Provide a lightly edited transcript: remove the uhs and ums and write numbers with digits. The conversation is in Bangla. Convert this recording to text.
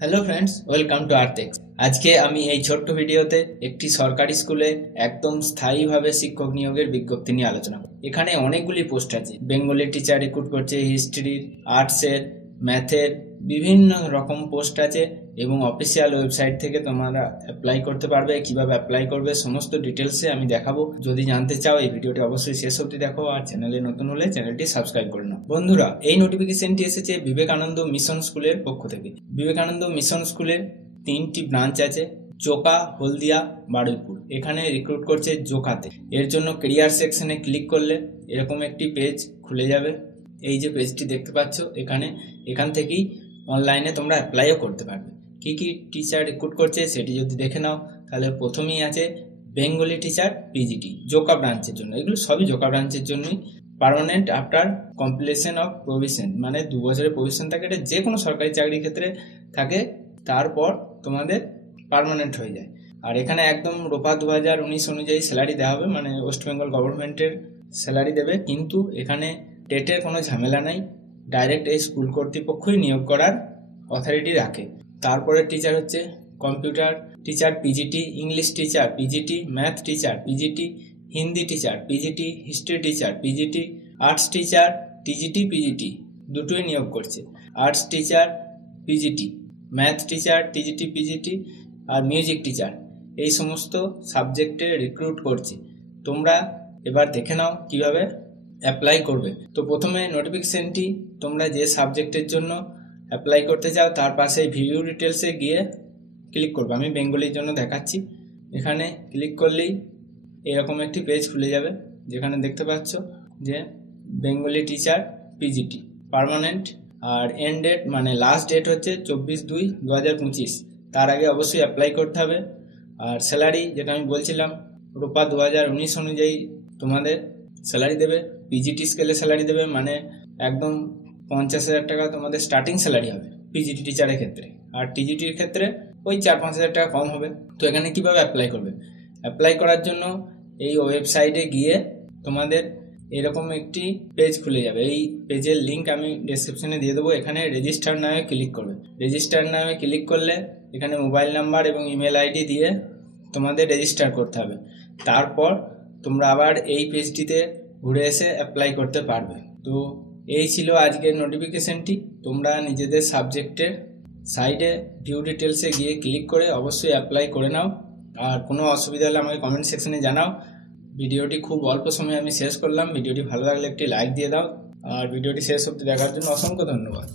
Hello friends, welcome to Earthex. আজকে আমি এই ছোট্ট ভিডিওতে একটি সরকারি স্কুলে একদম স্থায়ীভাবে শিক্ষক নিয়োগের বিজ্ঞপ্তি নিয়ে আলোচনা করব। এখানে অনেকগুলি পোস্ট আছে। বেঙ্গলি টিচার রিক্রুট করছে, হিস্ট্রির, আর্টসের, ম্যাথের, বিভিন্ন রকম পোস্ট আছে এবং অফিসিয়াল ওয়েবসাইট থেকে তোমরা অ্যাপ্লাই করতে পারবে। কিভাবে অ্যাপ্লাই করবে সমস্ত ডিটেলসে আমি দেখাবো। যদি জানতে চাও এই ভিডিওটি অবশ্যই শেষ অবধি দেখো, আর চ্যানেলে নতুন হলে চ্যানেলটি সাবস্ক্রাইব করে নাও। বন্ধুরা, এই নোটিফিকেশনটি এসেছে বিবেকানন্দ মিশন স্কুলের পক্ষ থেকে। বিবেকানন্দ মিশন স্কুলের 3টি ব্রাঞ্চ আছে, জোকা, হলদিয়া, বারুইপুর। এখানে রিক্রুট করছে জোকাতে। এর জন্য কেরিয়ার সেকশনে ক্লিক করলে এরকম একটি পেজ খুলে যাবে। এই যে পেজটি দেখতে পাচ্ছ, এখান থেকেই অনলাইনে তোমরা অ্যাপ্লাইও করতে পারবে। কি কি টিচার রিক্রুট করছে সেটি যদি দেখে নাও, তাহলে প্রথমেই আছে বেঙ্গলি টিচার পিজিটি, জোকা ব্রাঞ্চের জন্য। এগুলো সবই জোকা ব্রাঞ্চের জন্যই। Permanent after completion of provision, মানে 2 বছরের প্রভিশন থাকে, এটা যে কোনো সরকারি চাকরির ক্ষেত্রে থাকে। তারপর তোমাদের পার্মানেন্ট হয়ে যায়। আর এখানে একদম রোপা 2019 অনুযায়ী স্যালারি দেওয়া হবে, মানে ওয়েস্ট বেঙ্গল গভর্নমেন্টের স্যালারি দেবে। কিন্তু এখানে টেটের কোনো ঝামেলা নাই, ডাইরেক্ট এই স্কুল কর্তৃপক্ষই নিয়োগ করার অথরিটি রাখে। তারপরে টিচার হচ্ছে computer teacher PGT, English teacher PGT, math teacher PGT, Hindi teacher PGT, history teacher PGT, arts teacher TGT PGT দুটোই নিয়োগ করছে। Arts teacher PGT, math teacher TGT PGT, আর মিউজিক টিচার, এই সমস্ত সাবজেক্টে রিক্রুট করছে। তোমরা এবার দেখে নাও কিভাবে অ্যাপ্লাই করবে। তো প্রথমে নোটিফিকেশনটি তোমরা যে সাবজেক্টের জন্য অ্যাপ্লাই করতে চাও তার পাশে ভিউ ডিটেলসে গিয়ে ক্লিক করবে। আমি বেঙ্গলির জন্য দেখাচ্ছি। এখানে ক্লিক করলেই এরকম একটি পেজ খুলে যাবে, যেখানে দেখতে পাচ্ছ যে বেঙ্গলি টিচার পিজিটি পার্মানেন্ট, আর এন্ড ডেট মানে লাস্ট ডেট হচ্ছে 24/2/2025। তার আগে অবশ্যই অ্যাপ্লাই করতে হবে। আর স্যালারি যেটা আমি বলছিলাম, রূপা 2019 অনুযায়ী তোমাদের স্যালারি দেবে। পিজিটি স্কেলে স্যালারি দেবে, মানে একদম 50,000 টাকা তোমাদের স্টার্টিং স্যালারি হবে পিজিটি টিচারের ক্ষেত্রে। আর টিজিটির ক্ষেত্রে ওই 4-5 হাজার টাকা কম হবে। তো এখানে কিভাবে অ্যাপ্লাই করবে? অ্যাপ্লাই করার জন্য এই ওয়েবসাইটে গিয়ে তোমাদের এরকম একটি পেজ খুলে যাবে। এই পেজের লিঙ্ক আমি ডেসক্রিপশনে দিয়ে দেবো। এখানে রেজিস্টার নামে ক্লিক করবে। রেজিস্টার নামে ক্লিক করলে এখানে মোবাইল নাম্বার এবং ইমেল আইডি দিয়ে তোমাদের রেজিস্টার করতে হবে। তারপর তোমরা আবার এই পেজটিতে ঘুরে এসে অ্যাপ্লাই করতে পারবে। তো এই ছিল আজকের নোটিফিকেশনটি। তোমরা নিজেদের সাবজেক্টের সাইডে ভিউ ডিটেলসে গিয়ে ক্লিক করে অবশ্যই অ্যাপ্লাই করে নাও। আর কোনো অসুবিধা হলে আমাকে কমেন্ট সেকশনে জানাও। ভিডিওটি খুব অল্প সময়ে আমি শেষ করলাম। ভিডিওটি ভালো লাগলে একটি লাইক দিয়ে দাও। আর ভিডিওটি শেষ অবধি দেখার জন্য অসংখ্য ধন্যবাদ।